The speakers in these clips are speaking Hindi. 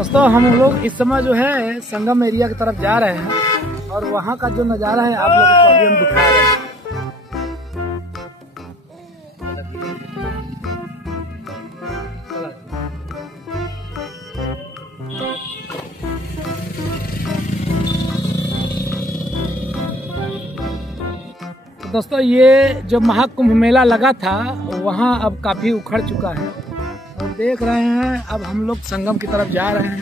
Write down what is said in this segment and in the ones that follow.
दोस्तों हम लोग इस समय जो है संगम एरिया की तरफ जा रहे हैं और वहाँ का जो नज़ारा है आप लोगों को अभी हम दिखा रहे हैं। तो दोस्तों ये जो महाकुंभ मेला लगा था वहाँ अब काफ़ी उखड़ चुका है और देख रहे हैं अब हम लोग संगम की तरफ जा रहे हैं।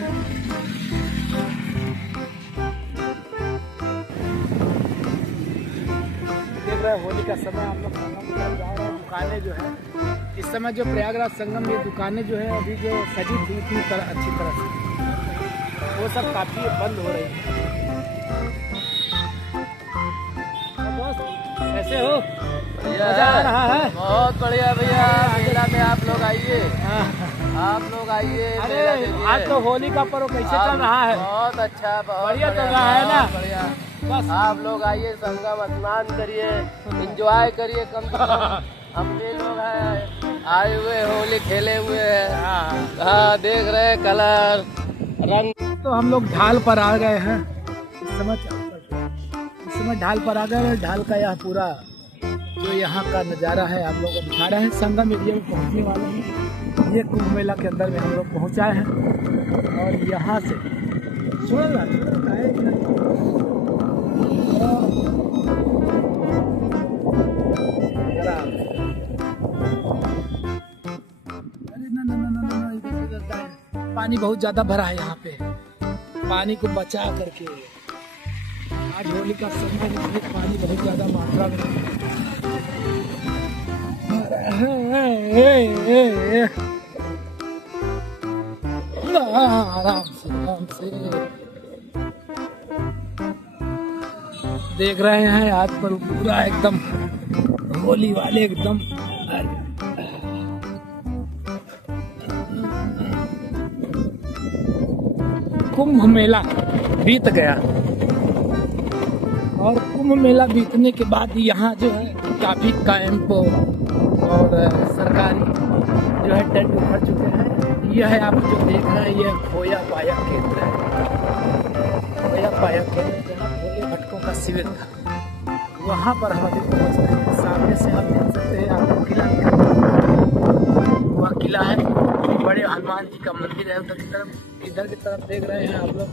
देख रहे हैं होली का समय हम लोग संगम की तरफ जा रहे हैं। दुकानें जो है इस समय जो प्रयागराज संगम ये दुकानें जो है अभी जो सजी थी इतनी अच्छी तरह से वो सब काफ़ी बंद हो रही है। कैसे हो? मजा आ रहा है? बहुत बढ़िया भैया। मेला में आप लोग आइए, आप लोग आइए। अरे आज तो होली का पर्व कैसे चल रहा है? बहुत अच्छा, बहुत बढ़िया चल रहा है ना? बढ़िया। बस आप लोग आइए, संगम स्नान करिए, एंजॉय करिए। कम से कम अपने लोग हैं आए हुए, होली खेले हुए हैं। हाँ देख रहे कलर रंग। तो हम लोग ढाल पर आ गए हैं। इस समय ढाल पर आ गए। ढाल का यह पूरा जो यहाँ का नज़ारा है आप लोगों को दिखा रहे हैं। संगम एरिया में पहुँचने वाले हैं। ये कुंभ मेला के अंदर में हम लोग पहुँचाए हैं और यहाँ से पानी बहुत ज्यादा भरा है यहाँ पे। पानी को बचा करके आज होली का समय है, पानी बहुत ज्यादा मात्रा में आराम से देख रहे हैं। आज पर पूरा एकदम होली वाले एकदम कुंभ मेला बीत गया और कुंभ मेला बीतने के बाद यहाँ जो है काफी कैंप और सरकारी जो है टेंट उखड़ चुके हैं। यह है आप जो देख रहे हैं ये खोया पाया केंद्र है। खोया पाया केंद्र जहाँ भोले भटकों का शिविर था वहाँ पर हम अभी पहुँच रहे हैं। सामने से आप देख सकते हैं आपको किला वह किला है। बड़े हनुमान जी का मंदिर है। उधर की तरफ देख रहे हैं आप लोग।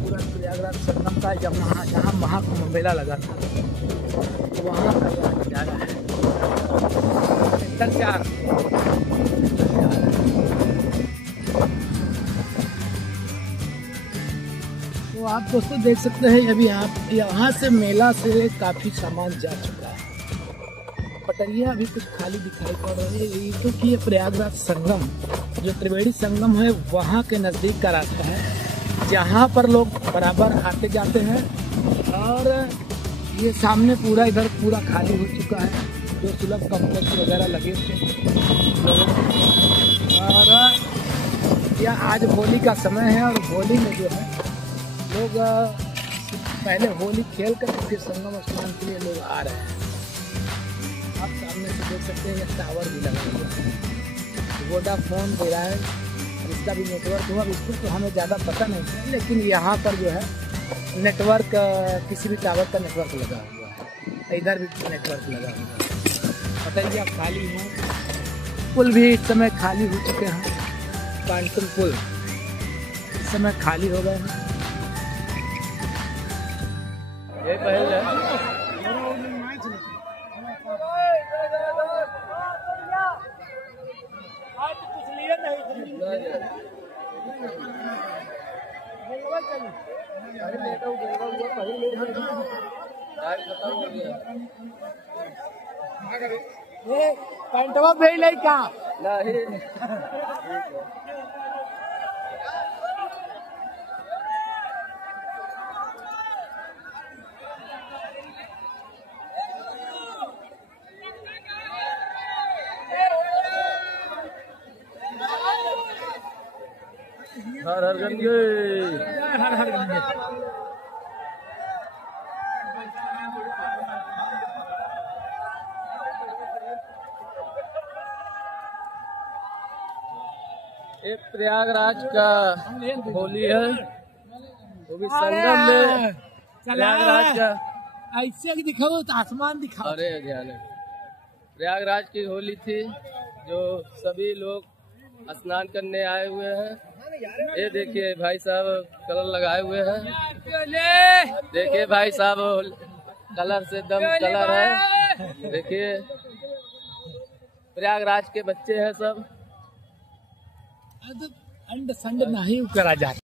पूरा प्रयागराज संगम का जहाँ महाकुंभ मेला लगा था वहाँ का नजारा है। तो आप दोस्तों देख सकते हैं अभी आप यहाँ से मेला से काफी सामान जा चुका है। पटरिया अभी कुछ खाली दिखाई पड़ रही है क्योंकि ये प्रयागराज संगम जो त्रिवेणी संगम है वहाँ के नज़दीक का रास्ता है जहाँ पर लोग बराबर आते जाते हैं। और ये सामने पूरा इधर पूरा खाली हो चुका है जो सुलभ कॉम्प्लेक्स वगैरह लगे थे। और यह आज होली का समय है और होली में जो है लोग पहले होली खेल कर फिर संगम स्नान के लिए लोग आ रहे हैं। आप सामने से देख सकते हैं ये टावर भी लगा हुआ है। वोडाफोन दे रहा है इसका भी नेटवर्क हुआ। इसको तो हमें ज़्यादा पता नहीं है लेकिन यहाँ पर जो है नेटवर्क किसी भी टावर का नेटवर्क लगा हुआ है। इधर भी नेटवर्क लगा हुआ है। पटरिया खाली है। पुल भी इस समय खाली हो चुके हैं। कांटन पुल इस समय खाली हो गए हैं। ये पहले पैंटवा भेज ले क्या हर हर गंगे। हर हर गंगे। ये प्रयागराज का होली है, वो भी संगम में। प्रयागराज का ऐसे दिखाओ तो आसमान दिखाओ। अरे ध्यान है, प्रयागराज की होली थी जो सभी लोग स्नान करने आए हुए हैं। ये देखिए भाई साहब कलर लगाए हुए हैं। देखिए भाई साहब कलर से दम कलर है। देखिए प्रयागराज के बच्चे हैं सब। अंड संड नहीं करा जाता।